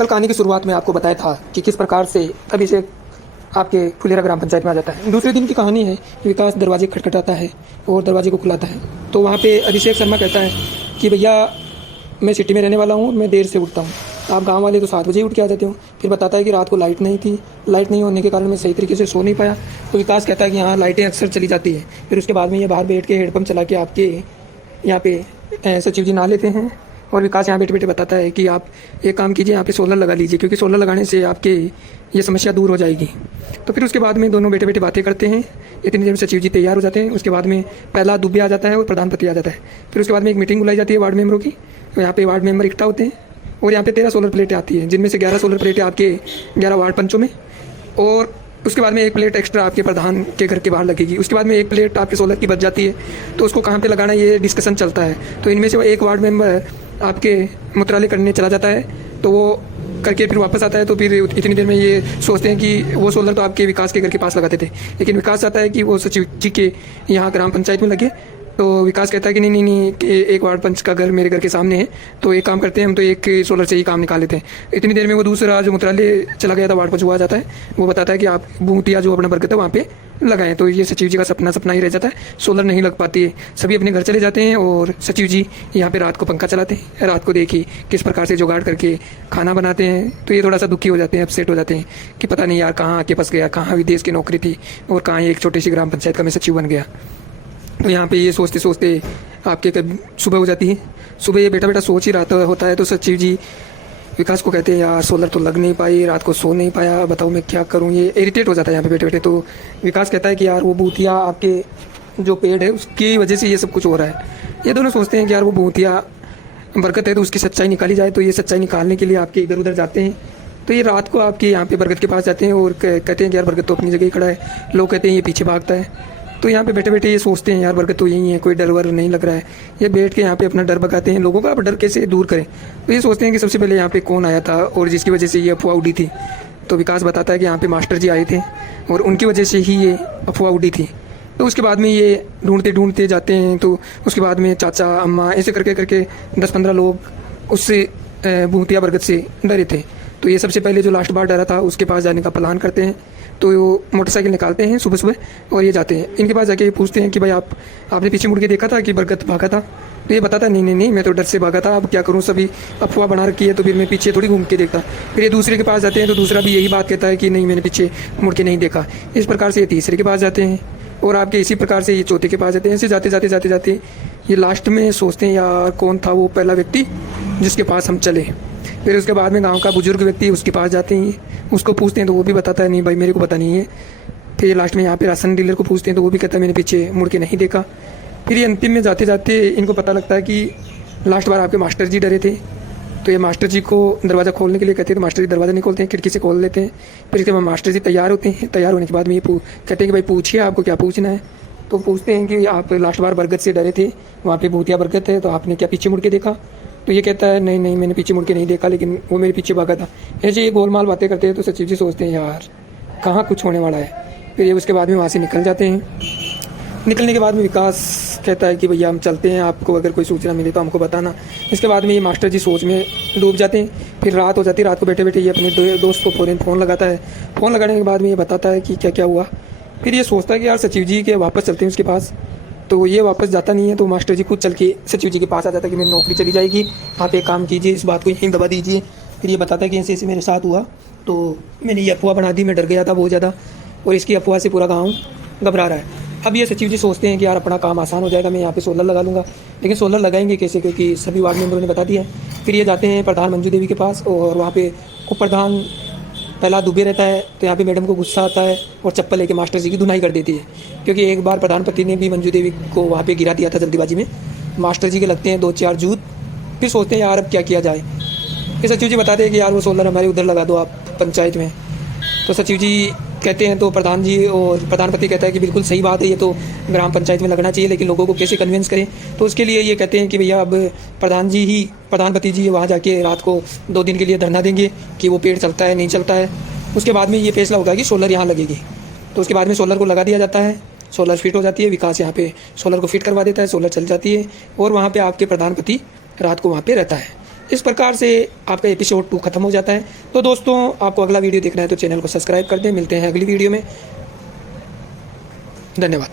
कल कहानी की शुरुआत में आपको बताया था कि किस प्रकार से अभिषेक आपके फुलेरा ग्राम पंचायत में आ जाता है। दूसरे दिन की कहानी है कि विकास दरवाजे खटखटाता है और दरवाजे को खुलाता है तो वहाँ पे अभिषेक शर्मा कहता है कि भैया मैं सिटी में रहने वाला हूँ, मैं देर से उठता हूँ, आप गांव वाले तो 7 बजे उठ के आ जाते हो। फिर बताता है कि रात को लाइट नहीं थी, लाइट नहीं होने के कारण मैं सही तरीके से सो नहीं पाया। तो विकास कहता है कि हाँ लाइटें अक्सर चली जाती है। फिर उसके बाद में ये बाहर बैठ के हेडपम्प चला के आपके यहाँ पे सचिव जी नहा लेते हैं और विकास यहाँ बैठे बैठे बताता है कि आप एक काम कीजिए, यहाँ पे सोलर लगा लीजिए क्योंकि सोलर लगाने से आपके ये समस्या दूर हो जाएगी। तो फिर उसके बाद में दोनों बैठे बैठे बातें करते हैं। इतनी देर में सचिव जी तैयार हो जाते हैं। उसके बाद में पहला दुबे आ जाता है और प्रधानपति आ जाता है। फिर उसके बाद में एक मीटिंग बुलाई जाती है वार्ड मेंबरों की। तो यहाँ पे वार्ड मेंबर इकट्ठा होते हैं और यहाँ पे 13 सोलर प्लेटें आती हैं, जिनमें से 11 सोलर प्लेटें आपके 11 वार्ड पंचों में और उसके बाद में एक प्लेट एक्स्ट्रा आपके प्रधान के घर के बाहर लगेगी। उसके बाद में एक प्लेट आपके सोलर की बच जाती है तो उसको कहाँ पे लगाना ये डिस्कशन चलता है। तो इनमें से एक वार्ड मेंबर आपके मूत्रालय करने चला जाता है तो वो करके फिर वापस आता है। तो फिर इतनी देर में ये सोचते हैं कि वो सोलर तो आपके विकास के घर के पास लगाते थे, लेकिन विकास चाहता है कि वो सचिव जी के यहाँ ग्राम पंचायत में लगे। तो विकास कहता है कि नहीं कि एक वार्ड पंच का घर मेरे घर के सामने है, तो एक काम करते हैं, हम तो एक सोलर से ही काम निकाल लेते हैं। इतनी देर में वो दूसरा जो मूत्रालय चला गया था वार्ड पंच वो आ जाता है। वो बताता है कि आप बूटिया जो अपना बरगद है वहाँ पे लगाएं। तो ये सचिव जी का सपना ही रह जाता है, सोलर नहीं लग पाती है। सभी अपने घर चले जाते हैं और सचिव जी यहाँ पे रात को पंखा चलाते हैं। रात को देखिए किस प्रकार से जुगाड़ करके खाना बनाते हैं। तो ये थोड़ा सा दुखी हो जाते हैं, अपसेट हो जाते हैं कि पता नहीं यार कहाँ आके फंस गया, कहाँ विदेश की नौकरी थी और कहाँ एक छोटी सी ग्राम पंचायत का मैं सचिव बन गया। तो यहाँ पे ये सोचते सोचते आपके कब सुबह हो जाती है। सुबह ये बेटा सोच ही रहा होता है तो सचिव जी विकास को कहते हैं यार सोलर तो लग नहीं पाई, रात को सो नहीं पाया, बताओ मैं क्या करूँ। ये इरिटेट हो जाता है यहाँ पे बैठे बैठे। तो विकास कहता है कि यार वो बूथिया आपके जो पेड़ है उसकी वजह से ये सब कुछ हो रहा है। ये दोनों सोचते हैं कि यार वो बूथिया बरकत है तो उसकी सच्चाई निकाली जाए। तो ये सच्चाई निकालने के लिए आपके इधर उधर जाते हैं। तो ये रात को आपके यहाँ पे बरगद के पास जाते हैं और कहते हैं कि यार बरगद तो अपनी जगह ही खड़ा है। लोग कहते हैं ये पीछे भागता है। तो यहाँ पे बैठे बैठे ये सोचते हैं यार बरगद तो यही है, कोई डर वर नहीं लग रहा है। ये बैठ के यहाँ पे अपना डर भगाते हैं, लोगों का डर कैसे दूर करें। तो ये सोचते हैं कि सबसे पहले यहाँ पे कौन आया था और जिसकी वजह से ये अफवाह उड़ी थी। तो विकास बताता है कि यहाँ पे मास्टर जी आए थे और उनकी वजह से ही ये अफवाह उड़ी थी। तो उसके बाद में ये ढूंढते ढूंढते जाते हैं। तो उसके बाद में चाचा अम्मा ऐसे करके करके 10-15 लोग उससे भूतिया बरगद से डरे थे। तो ये सबसे पहले जो लास्ट बार डरा था उसके पास जाने का प्लान करते हैं। तो वो मोटरसाइकिल निकालते हैं सुबह सुबह और ये जाते हैं। इनके पास जाके पूछते हैं कि भाई आपने पीछे मुड़ के देखा था कि बरगद भागा था। तो ये बताता नहीं मैं तो डर से भागा था, अब क्या करूँ, सभी अफवाह बना रखी है तो फिर मैं पीछे थोड़ी घूम के देखता। फिर ये दूसरे के पास जाते हैं तो दूसरा भी यही बात कहता है कि नहीं मैंने पीछे मुड़ के नहीं देखा। इस प्रकार से ये तीसरे के पास जाते हैं और आपके इसी प्रकार से ये चौथे के पास जाते हैं। ऐसे जाते जाते जाते जाते ये लास्ट में सोचते हैं यार कौन था वो पहला व्यक्ति जिसके पास हम चले। फिर उसके बाद में गांव का बुजुर्ग व्यक्ति उसके पास जाते हैं, उसको पूछते हैं तो वो भी बताता है नहीं भाई मेरे को पता नहीं है। फिर लास्ट में यहाँ पे राशन डीलर को पूछते हैं तो वो भी कहता है मैंने पीछे मुड़ के नहीं देखा। फिर ये अंतिम में जाते जाते इनको पता लगता है कि लास्ट बार आपके मास्टर जी डरे थे। तो ये मास्टर जी को दरवाज़ा खोलने के लिए कहते हैं तो मास्टर जी दरवाज़ा नहीं खोलते हैं, खिड़की से खोल लेते हैं। फिर इसके बाद मास्टर जी तैयार होते हैं। तैयार होने के बाद में ये कहते हैं कि भाई पूछिए आपको क्या पूछना है। तो पूछते हैं कि आप लास्ट बार बरगद से डरे थे, वहाँ पे भूतिया बरगद है, तो आपने क्या पीछे मुड़ के देखा। तो ये कहता है नहीं मैंने पीछे मुड़ के नहीं देखा, लेकिन वो मेरे पीछे भागा था। ऐसे ये गोलमाल बातें करते हैं। तो सचिव जी सोचते हैं यार कहाँ कुछ होने वाला है। फिर ये उसके बाद में वहाँ से निकल जाते हैं। निकलने के बाद में विकास कहता है कि भैया हम चलते हैं, आपको अगर कोई सूचना मिले तो हमको बताना। इसके बाद में ये मास्टर जी सोच में डूब जाते हैं। फिर रात हो जाती है। रात को बैठे बैठे ये अपने दोस्त को फ़ोन लगाता है। फ़ोन लगाने के बाद में ये बताता है कि क्या क्या हुआ। फिर ये सोचता है कि यार सचिव जी के वापस चलते हैं उसके पास। तो ये वापस जाता नहीं है। तो मास्टर जी खुद चल के सचिव जी के पास आ जाता है कि मेरी नौकरी चली जाएगी, आप एक काम कीजिए, इस बात को यहीं दबा दीजिए। फिर ये बताता है कि ऐसे ऐसे मेरे साथ हुआ, तो मैंने ये अफवाह बना दी, मैं डर गया था बहुत ज़्यादा और इसकी अफवाह से पूरा गाँव घबरा रहा है। अब ये सचिव जी सोचते हैं कि यार अपना काम आसान हो जाएगा, मैं यहाँ पे सोलर लगा लूँगा। लेकिन सोलर लगाएंगे कैसे, क्योंकि सभी वार्ड मेंबरों ने बता दिया है। फिर ये जाते हैं प्रधान मंजू देवी के पास और वहाँ पे उप प्रधान पहला दुबे रहता है। तो यहाँ पे मैडम को गुस्सा आता है और चप्पल लेके मास्टर जी की धुनाई कर देती है, क्योंकि एक बार प्रधानपति ने भी मंजू देवी को वहाँ पे गिरा दिया था जल्दीबाजी में। मास्टर जी के लगते हैं 2-4 जूत। फिर सोचते हैं यार अब क्या किया जाए। फिर सचिव जी बताते हैं कि यार वो सोलर हमारे उधर लगा दो आप पंचायत में। तो सचिव जी कहते हैं तो प्रधान जी और प्रधानपति कहता है कि बिल्कुल सही बात है, ये तो ग्राम पंचायत में लगना चाहिए, लेकिन लोगों को कैसे कन्विंस करें। तो उसके लिए ये कहते हैं कि भैया अब प्रधानपति जी वहाँ जाके रात को 2 दिन के लिए धरना देंगे कि वो पेड़ चलता है नहीं चलता है। उसके बाद में ये फैसला होगा कि सोलर यहाँ लगेगी। तो उसके बाद में सोलर को लगा दिया जाता है। सोलर फिट हो जाती है। विकास यहाँ पे सोलर को फिट करवा देता है, सोलर चल जाती है और वहाँ पे आपके प्रधानपति रात को वहाँ पे रहता है। इस प्रकार से आपका एपिसोड 2 खत्म हो जाता है। तो दोस्तों, आपको अगला वीडियो देखना है तो चैनल को सब्सक्राइब कर दें। मिलते हैं अगली वीडियो में। धन्यवाद।